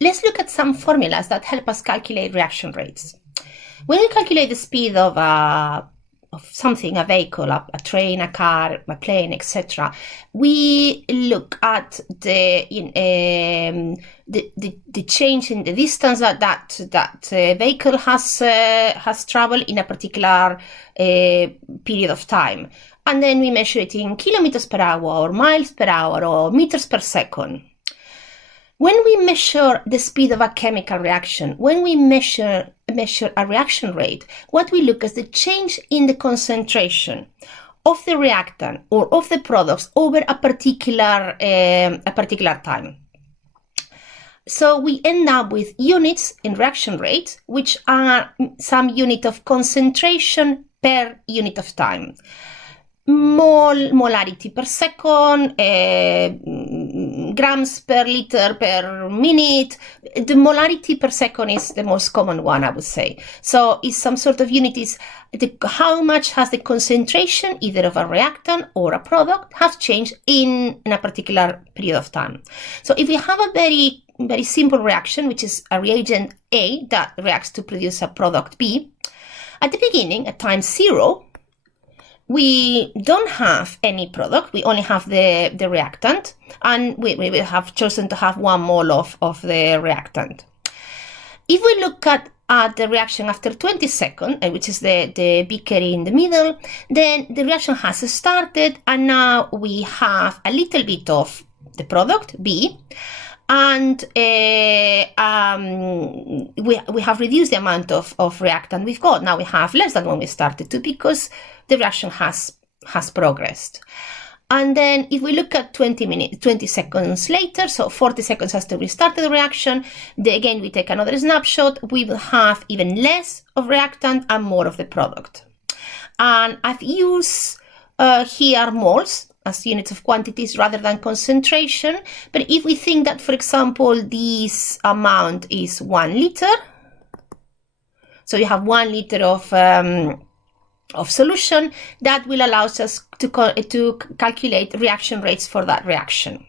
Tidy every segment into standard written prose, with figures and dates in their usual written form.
let's look at some formulas that help us calculate reaction rates. When we calculate the speed of something, a vehicle, a train, a car, a plane, etc., we look at the change in the distance that vehicle has traveled in a particular period of time, and then we measure it in kilometers per hour, or miles per hour, or meters per second. When we measure the speed of a chemical reaction, when we measure a reaction rate, what we look at is the change in the concentration of the reactant or of the products over a particular time. So we end up with units in reaction rate, which are some unit of concentration per unit of time. Molarity per second, grams per liter per minute. The molarity per second is the most common one, I would say. So it's some sort of unit is how much has the concentration either of a reactant or a product has changed in a particular period of time. So if we have a very simple reaction, which is a reagent A that reacts to produce a product B, at the beginning, at time 0, we don't have any product, we only have the reactant, and we have chosen to have 1 mole of the reactant. If we look at the reaction after 20 seconds, which is the beaker in the middle, then the reaction has started, and now we have a little bit of the product, B, and we have reduced the amount of reactant we've got. Now we have less than when we started to, because the reaction has progressed. And then if we look at 20 seconds later, so 40 seconds after we started the reaction, again we take another snapshot, we will have even less of reactant and more of the product. And I've used here moles as units of quantities rather than concentration. But if we think that, for example, this amount is 1 liter, so you have 1 liter of solution, that will allow us to calculate reaction rates for that reaction.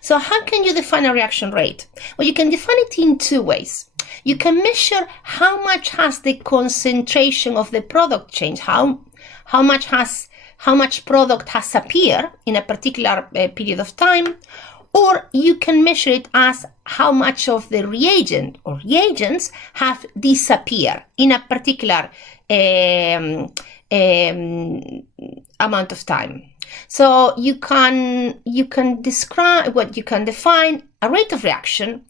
So how can you define a reaction rate? Well, you can define it in 2 ways. You can measure how much has the concentration of the product changed, how much product has appeared in a particular period of time, or you can measure it as how much of the reagent or reagents have disappeared in a particular amount of time. So you can define a rate of reaction,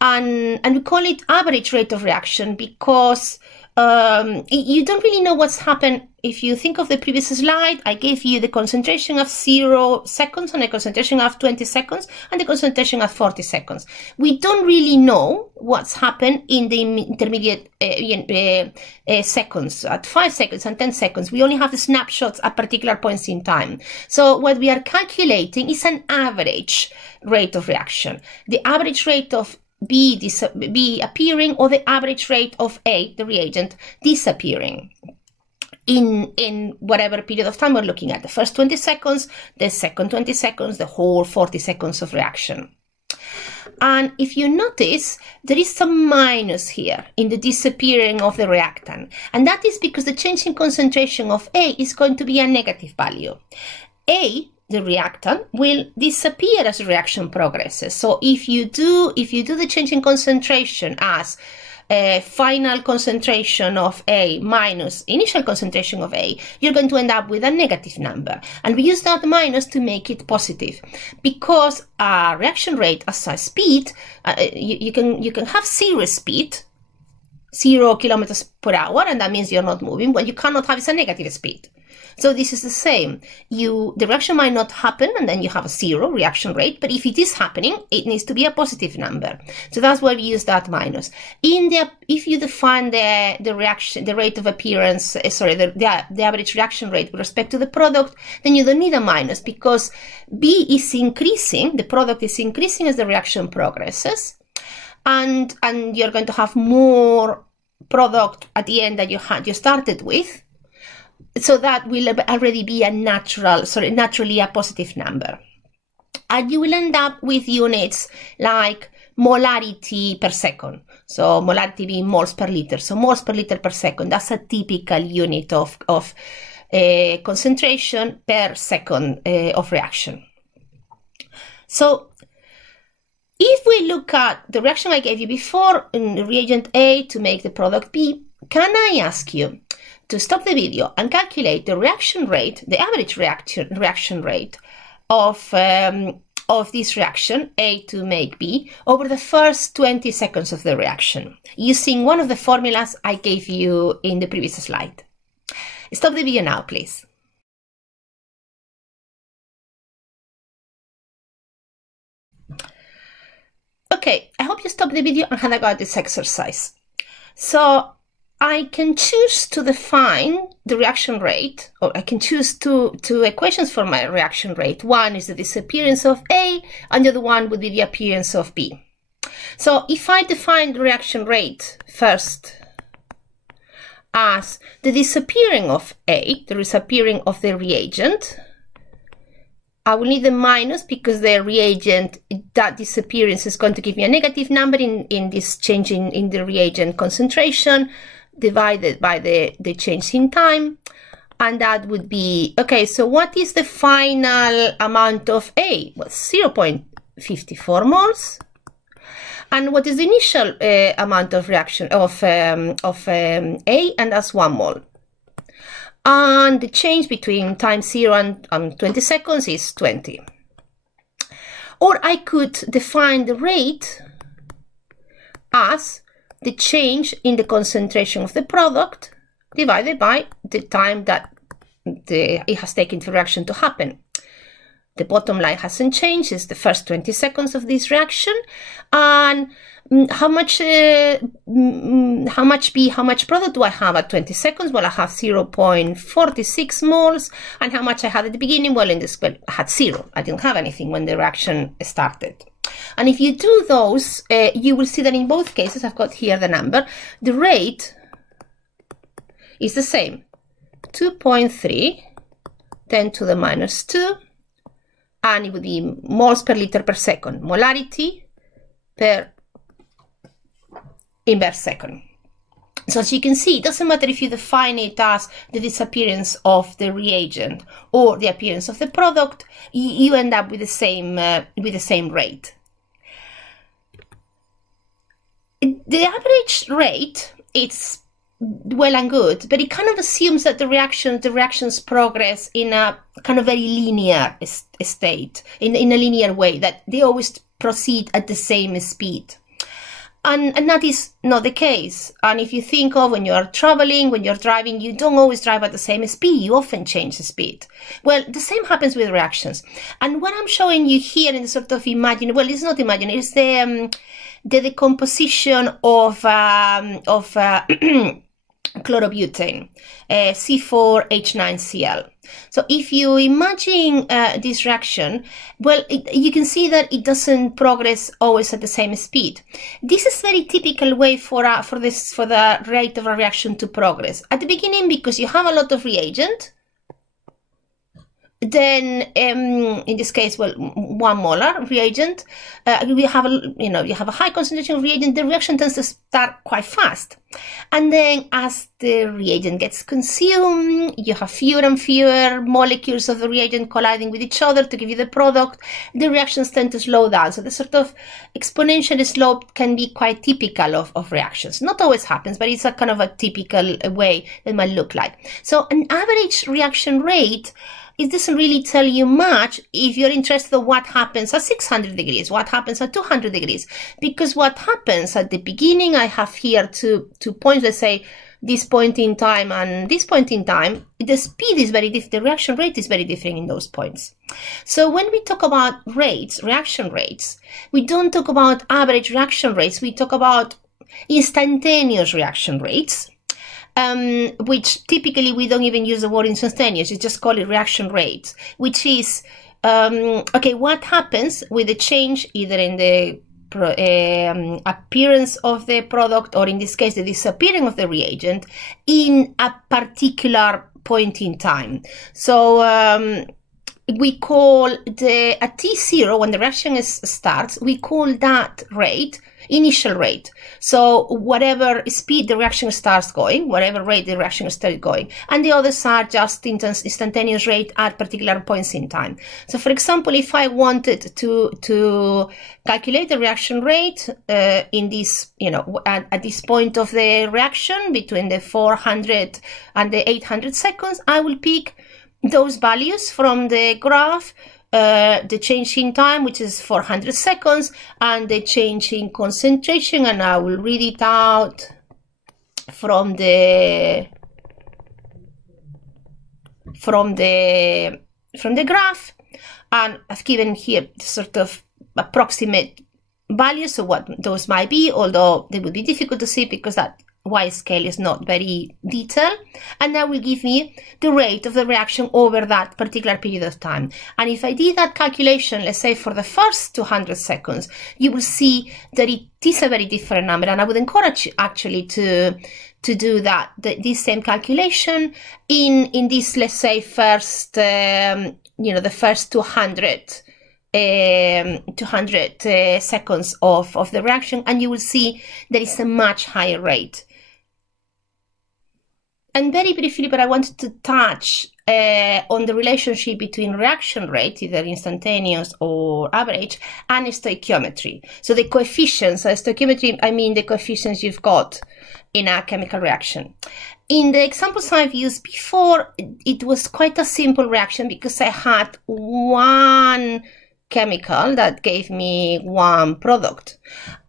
and we call it average rate of reaction because you don't really know what's happened. If you think of the previous slide, I gave you the concentration of 0 seconds and the concentration of 20 seconds and the concentration of 40 seconds. We don't really know what's happened in the intermediate seconds, at 5 seconds and 10 seconds. We only have the snapshots at particular points in time. So what we are calculating is an average rate of reaction. The average rate of B appearing, or the average rate of A, the reagent, disappearing in whatever period of time we're looking at. The first 20 seconds, the second 20 seconds, the whole 40 seconds of reaction. And if you notice, there is some minus here in the disappearing of the reactant. And that is because the change in concentration of A is going to be a negative value. A, the reactant, will disappear as the reaction progresses. So if you do the change in concentration as final concentration of A minus initial concentration of A, you're going to end up with a negative number. And we use that minus to make it positive, because a reaction rate as a speed, you can have 0 speed, 0 kilometers per hour, and that means you're not moving. What you cannot have is a negative speed. So this is the same. The reaction might not happen, and then you have a 0 reaction rate. But if it is happening, it needs to be a positive number. So that's why we use that minus. If you define the rate of appearance, the average reaction rate with respect to the product, then you don't need a minus, because B is increasing. The product is increasing as the reaction progresses, and you're going to have more product at the end that you started with. So that will already be a naturally a positive number. And you will end up with units like molarity per second. So molarity being moles per liter. So moles per liter per second. That's a typical unit of concentration per second of reaction. So if we look at the reaction I gave you before in the reagent A to make the product B, can I ask you to stop the video and calculate the reaction rate, the average reaction rate of this reaction, A to make B, over the first 20 seconds of the reaction, using one of the formulas I gave you in the previous slide. Stop the video now, please. Okay, I hope you stopped the video and had a go at this exercise. So I can choose to define the reaction rate, or I can choose two equations for my reaction rate. One is the disappearance of A, and the other one would be the appearance of B. So if I define the reaction rate first as the disappearing of A, the disappearing of the reagent, I will need the minus because the reagent, that disappearance is going to give me a negative number in this change in the reagent concentration divided by the change in time. And that would be, okay, so what is the final amount of A? Well, 0.54 moles. And what is the initial amount of reaction of A? And that's 1 mole. And the change between time 0 and 20 seconds is 20. Or I could define the rate as the change in the concentration of the product divided by the time that it has taken the reaction to happen. The bottom line hasn't changed, it's the first 20 seconds of this reaction. And how much product do I have at 20 seconds? Well, I have 0.46 moles. And how much I had at the beginning? Well, I had 0. I didn't have anything when the reaction started. And if you do those, you will see that in both cases, I've got here the number, the rate is the same. 2.3, 10 to the minus 2, and it would be moles per liter per second, molarity per inverse second. So as you can see, it doesn't matter if you define it as the disappearance of the reagent or the appearance of the product, you end up with the same rate. The average rate, it's well and good, but it kind of assumes that the reactions progress in a kind of very linear state, in a linear way, that they always proceed at the same speed. And that is not the case. And if you think of when you're traveling, when you're driving, you don't always drive at the same speed. You often change the speed. Well, the same happens with reactions. And what I'm showing you here in the sort of imagine, well, it's not imagine, it's the decomposition of chlorobutane, C4H9Cl. So if you imagine this reaction, well, you can see that it doesn't progress always at the same speed. This is a very typical way for the rate of a reaction to progress. At the beginning, because you have a lot of reagent, then in this case, well, 1 molar reagent, you have a high concentration of reagent, the reaction tends to start quite fast. And then as the reagent gets consumed, you have fewer and fewer molecules of the reagent colliding with each other to give you the product. The reactions tend to slow down. So the sort of exponential slope can be quite typical of reactions. Not always happens, but it's a kind of a typical way that might look like. So an average reaction rate, it doesn't really tell you much if you're interested in what happens at 600 degrees, what happens at 200 degrees. Because what happens at the beginning, I have here two points, let's say this point in time and this point in time, the speed is very different, the reaction rate is very different in those points. So when we talk about rates, reaction rates, we don't talk about average reaction rates, we talk about instantaneous reaction rates. Which typically we don't even use the word instantaneous, you just call it reaction rates, which is, okay, what happens with the change either in the appearance of the product, or in this case, the disappearing of the reagent in a particular point in time. So we call at T0, when the reaction starts, we call that rate initial rate. So whatever speed the reaction starts going, whatever rate the reaction starts going, and the others are just instantaneous rate at particular points in time. So for example, if I wanted to calculate the reaction rate in this, at this point of the reaction between the 400 and the 800 seconds, I will pick those values from the graph, the change in time, which is 400 seconds, and the change in concentration, and I will read it out from the graph, and I've given here sort of approximate values of what those might be, although they would be difficult to see because that Y scale is not very detailed, and that will give me the rate of the reaction over that particular period of time. And if I did that calculation, let's say for the first 200 seconds, you will see that it is a very different number, and I would encourage you actually to do that, this same calculation in this, let's say, first, the first 200 seconds of the reaction, and you will see that it's a much higher rate. And very briefly, but I wanted to touch on the relationship between reaction rate, either instantaneous or average, and stoichiometry. So the coefficients, stoichiometry, I mean the coefficients you've got in a chemical reaction. In the examples I've used before, it was quite a simple reaction because I had one chemical that gave me one product.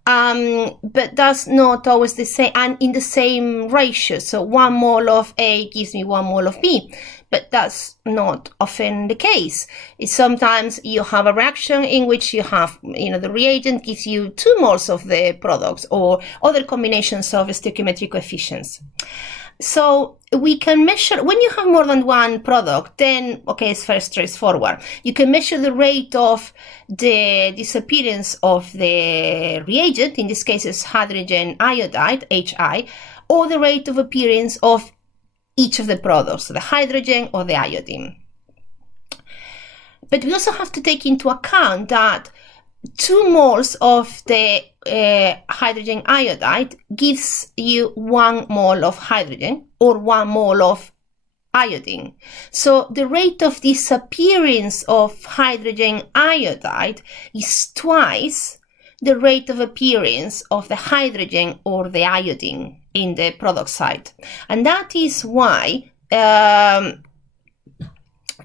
But that's not always the same, and in the same ratio. So 1 mole of A gives me 1 mole of B, but that's not often the case. Sometimes you have a reaction in which you have, the reagent gives you 2 moles of the products, or other combinations of stoichiometric coefficients. So we can measure, when you have more than one product, then, okay, it's very straightforward. You can measure the rate of the disappearance of the reagent, in this case it's hydrogen iodide, HI, or the rate of appearance of each of the products, the hydrogen or the iodine. But we also have to take into account that 2 moles of the hydrogen iodide gives you 1 mole of hydrogen or 1 mole of iodine. So the rate of disappearance of hydrogen iodide is twice the rate of appearance of the hydrogen or the iodine in the product site. And that is why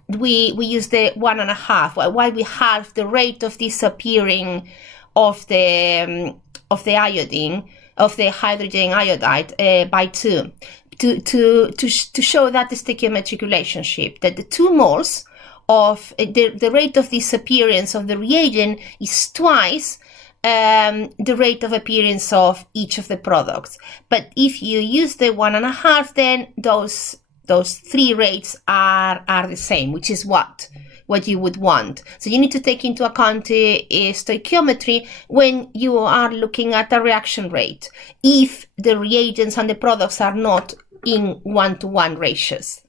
we use the 1.5, why we halve the rate of disappearing of the iodine, of the hydrogen iodide by 2, to show that the stoichiometric relationship, that the 2 moles of the rate of disappearance of the reagent is twice the rate of appearance of each of the products. But if you use the 1.5, then those 3 rates are the same, which is what you would want. So you need to take into account stoichiometry when you are looking at a reaction rate, if the reagents and the products are not in 1-to-1 ratios.